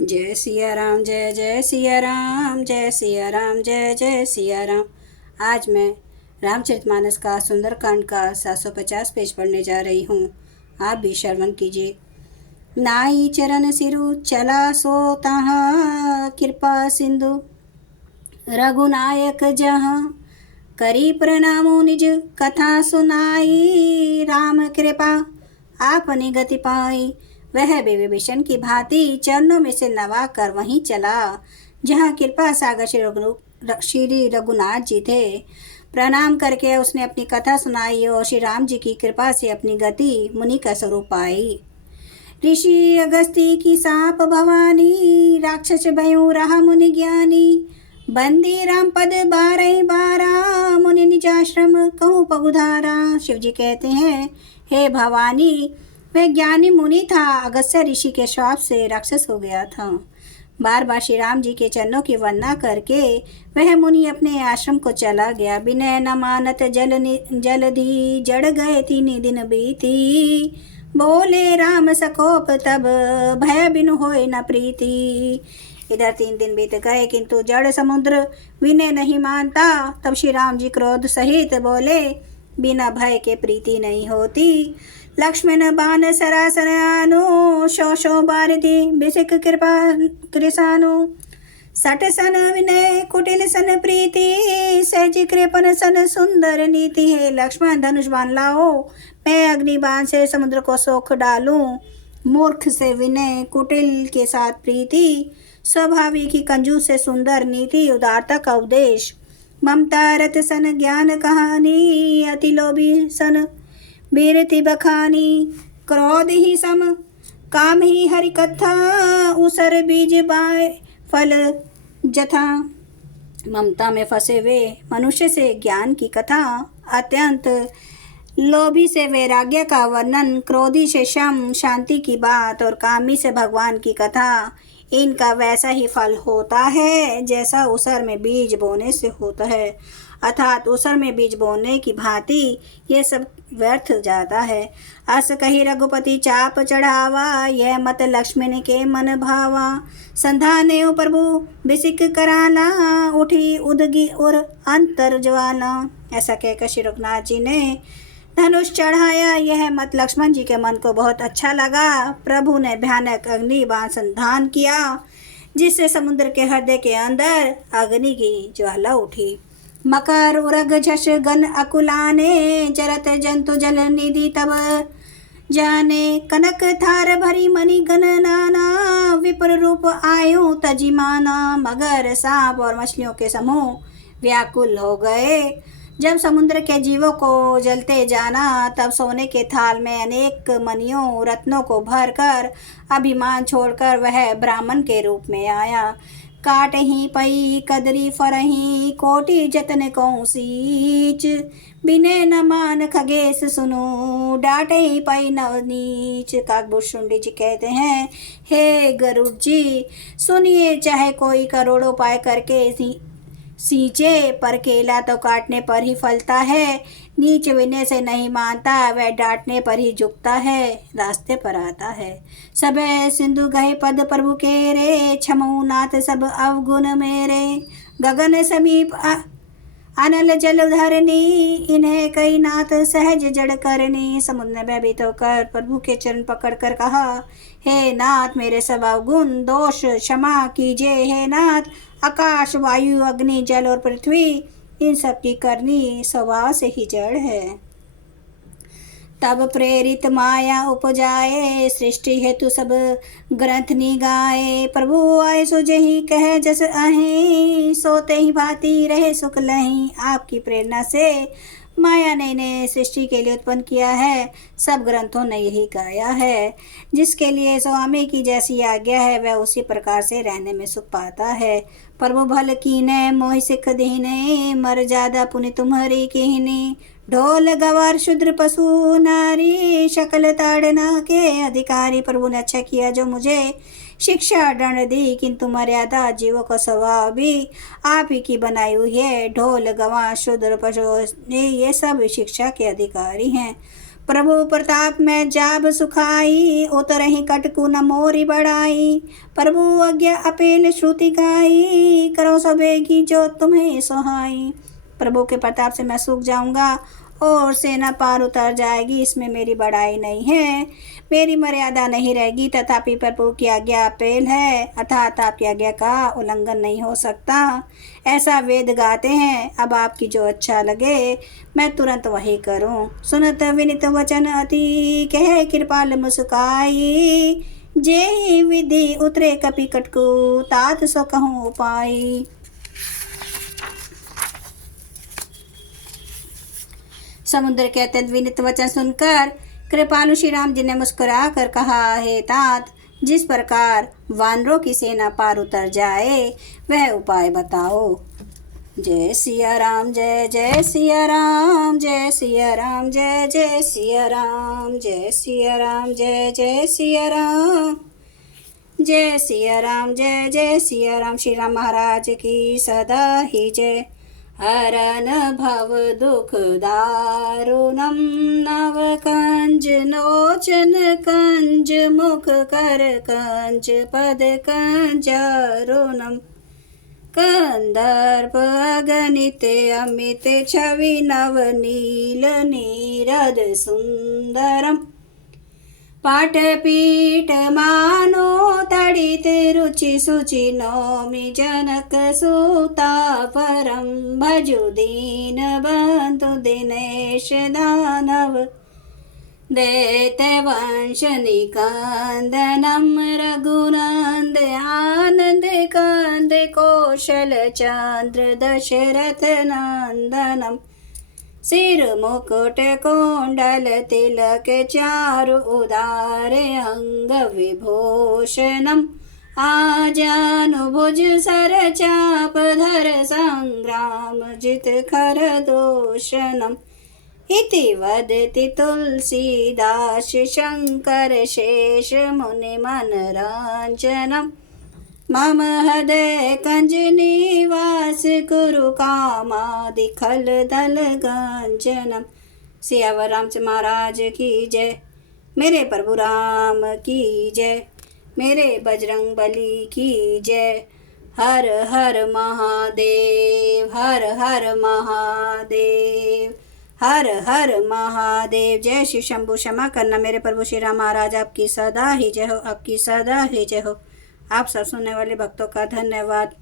जय सिया राम, जय जय सिया राम, जय सिया राम, जय जय सिया राम। आज मैं रामचरितमानस का सुंदरकांड का 750 पेज पढ़ने जा रही हूँ। आप भी श्रवण कीजिए। नाई चरण सिरु चला सो तहाँ, कृपा सिंधु रघुनायक जहाँ, करी प्रणामो निज कथा सुनाई, राम कृपा आपने गति पाई। वह भी विभीषण की भांति चरणों में से नवा कर वहीं चला जहाँ कृपा सागर श्री रघुनाथ जी थे। प्रणाम करके उसने अपनी कथा सुनाई और श्री राम जी की कृपा से अपनी गति मुनि का स्वरूप पाई। ऋषि अगस्ती की साप भवानी, राक्षस भयो रहा मुनि ज्ञानी, बंदी राम पद 12 मुनि निजाश्रम कहूँ पगुधारा। शिव जी कहते हैं, हे भवानी, वह ज्ञानी मुनि था, अगस्त्य ऋषि के श्राप से राक्षस हो गया था। बार बार श्री राम जी के चरणों की वंदना करके वह मुनि अपने आश्रम को चला गया। विनय न मानत जलधि, जड़ गए 3 दिन बीती, बोले राम सकोप तब, भय बिनु होए न प्रीति। इधर 3 दिन बीत गए किंतु जड़ समुद्र विनय नहीं मानता। तब श्री राम जी क्रोध सहित बोले, बिना भय के प्रीति नहीं होती। लक्ष्मण बाण सरासर आनो, शो बारिधि बिसिक कृपा कृसानु, सट सन विनय कुटिल सन प्रीति, सहज कृपन सन सुंदर नीति। है लक्ष्मण, धनुष बाण लाओ, मैं अग्नि बाण से समुद्र को सोख डालूं। मूर्ख से विनय, कुटिल के साथ प्रीति, स्वाभाविक ही कंजूस से सुंदर नीति, उदारता का उपदेश। ममता रत सन ज्ञान कहानी, अति लोभी सन बीरति बखानी, क्रोध ही सम काम ही हरि कथा, उसर बीज बाय फल जथा। ममता में फंसे वे मनुष्य से ज्ञान की कथा, अत्यंत लोभी से वैराग्य का वर्णन, क्रोधी से शम शांति की बात और कामी से भगवान की कथा। इनका वैसा ही फल होता है जैसा उसर में बीज बोने से होता है, अर्थात उसर में बीज बोने की भांति ये सब व्यर्थ जाता है। अस कही रघुपति चाप चढ़ावा, यह मत लक्ष्मण के मन भावा। संधाने प्रभु बिसिक कराना, उठी उदगी और अंतर ज्वाला। ऐसा कहकर श्री रघुनाथ जी ने धनुष चढ़ाया। यह मत लक्ष्मण जी के मन को बहुत अच्छा लगा। प्रभु ने भयानक अग्नि बाण संधान किया, जिससे समुद्र के हृदय के अंदर अग्नि की ज्वाला उठी। मकर उरग झष गन अकुलाने, जरत जंतु जल निधि तब जाने। कनक थार भरी मणि गण नाना, विपर रूप आयु तजिमाना। मगर सांप और मछलियों के समूह व्याकुल हो गए। जब समुद्र के जीवों को जलते जाना, तब सोने के थाल में अनेक मणियों रत्नों को भरकर अभिमान छोड़कर वह ब्राह्मण के रूप में आया। काट ही पई कदरी फरही, कोटि जतन को सींच, बिने न मान खगेश सुनो, डांटे ही पई नवनीच। काकभूषुंडी जी कहते हैं, हे गरुड़ जी, सुनिए, चाहे कोई करोड़ों उपाय करके सींचे, पर केला तो काटने पर ही फलता है। नीच विनय से नहीं मानता, वह डांटने पर ही झुकता है, रास्ते पर आता है। सब सिंधु गए पद प्रभु के रे, क्षमो नाथ सब अवगुण मेरे। गगन समीप अनल जल धरनी, इन्हें कई नाथ सहज जड़ करनी। समुद्र ने भयभीत होकर प्रभु के चरण पकड़ कर कहा, हे नाथ, मेरे सब अवगुण दोष क्षमा कीजिए। हे नाथ, आकाश वायु अग्नि जल और पृथ्वी, इन सब की करनी स्वभाव से ही जड़ है। तब प्रेरित माया उपजाए, सृष्टि हेतु सब ग्रंथ निगाए। प्रभु आए सुजहि कह जस अहि, सोते ही भांति रहे सुख लहि। आपकी प्रेरणा से माया ने सृष्टि के लिए उत्पन्न किया है, सब ग्रंथों ने यही गाया है। जिसके लिए स्वामी की जैसी आज्ञा है, वह उसी प्रकार से रहने में सुख पाता है। प्रभु भल कीने मोहि सिख दीने, मर ज्यादा पुण्य तुम्हारी कीने। ढोल गवार शूद्र पशु नारी, शकल ताड़ना के अधिकारी। प्रभु ने अच्छा किया जो मुझे शिक्षा दंड दी, किंतु मर्यादा जीवों का स्वभाव भी आप ही की बनाई हुई है। ढोल गवार शूद्र पशु ये सब शिक्षा के अधिकारी हैं। प्रभु प्रताप में जाब सुखाई, उतरहि कटकु न मोरी बढ़ाई। प्रभु आज्ञा अपेल श्रुति गाई, करो सबेगी जो तुम्हें सुहाई। प्रभु के प्रताप से मैं सूख जाऊंगा और सेना पार उतर जाएगी, इसमें मेरी बड़ाई नहीं है, मेरी मर्यादा नहीं रहेगी। तथापि प्रभु की आज्ञा अपेल है, अर्थात आपकी आज्ञा का उल्लंघन नहीं हो सकता, ऐसा वेद गाते हैं। अब आपकी जो अच्छा लगे मैं तुरंत वही करूं। सुनत विनित वचन अति, कह कृपाल मुस्काई। जे विधि उतरे कपि कटकु, तात सो कहूँ उपाय। समुद्र के अत्यंत विनित वचन सुनकर कृपालु श्री राम जी ने मुस्कुरा कर कहा, हे तात, जिस प्रकार वानरों की सेना पार उतर जाए वह उपाय बताओ। जय सिया राम, जय जय सिया राम, जय सिया राम, जय जय सिया राम, जय सिया राम, जय जय सिया राम, जय सिया राम, जय जय सिया राम। श्री राम महाराज की सदा ही जय। हरन भव दुख दारुणम, नव कंज लोचन कंज, मुख कर कंज, पद कंजरुणम। कंदर्प अगणित अमित छवि, नव नील नीरद सुंदरम। पाटपीठ मानो तड़ित, रुचि सुचि नौमि जनक सुता परम। भजु दीन बंधु दिनेश दानव, दैत्य वंश निकंदनम। रघुनंद आनंद कंद, कौशल चंद्र दशरथ नंदनम। सिर मुकुट कुंडल तिलक, चारु उदार अंग विभूषणम। आजानुभुज सर चाप धर, संग्राम जित खर दूषणम। इति वदति तुलसीदास, शंकर शेष मुनि मनरंजनम। मम हृदय कंज निवास, कुरु कामादि खल दल गंजनम। सियावर रामचंद्र महाराज की जय। मेरे प्रभु राम की जय। मेरे बजरंग बली की जय। हर हर महादेव, हर हर महादेव, हर हर महादेव। जय श्री शंभु। क्षमा करना मेरे प्रभु श्री राम महाराज, आपकी सदा ही जय हो, आपकी सदा ही जय हो। आप सब सुनने वाले भक्तों का धन्यवाद।